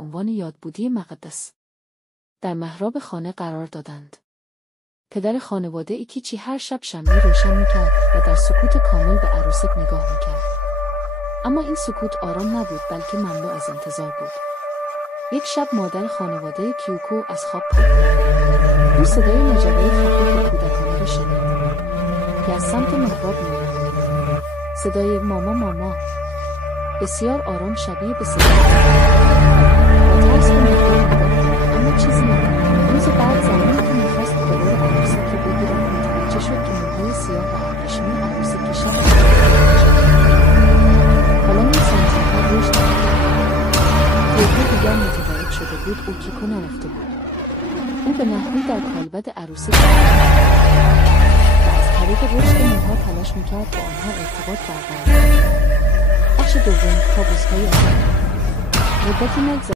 عنوان یادبودی مقدس در محراب خانه قرار دادند. پدر خانواده ایکیچی هر شب شمعی روشن میکرد و در سکوت کامل به عروسک نگاه میکرد. اما این سکوت آرام نبود بلکه مملو از انتظار بود. یک شب مادر خانواده کیوکو از خواب پرید. او صدای مجله خفیف کودکانه را شنید که از سمت محراب می‌آمد. صدای ماما ماما بسیار آرام شبیه به صدای با ترس به محراب نگاه، اما چیزی نبود. روز بعد زمانی که می‌خواست قرار عروسک را بگیرد متوجه شد که موهای سیاه و ابریشمی عروسک که شب حالا نیسان‌ها رشد کیوکو دیگر متوجه شده بود او کیکو نرفته بود. او به نحوی در کالبد عروسک و از طریق رشد موها تلاش میکرد با آنها ارتباط برقرار کند. بخش دوم، کابوس‌های آخر. مدتی نگذشت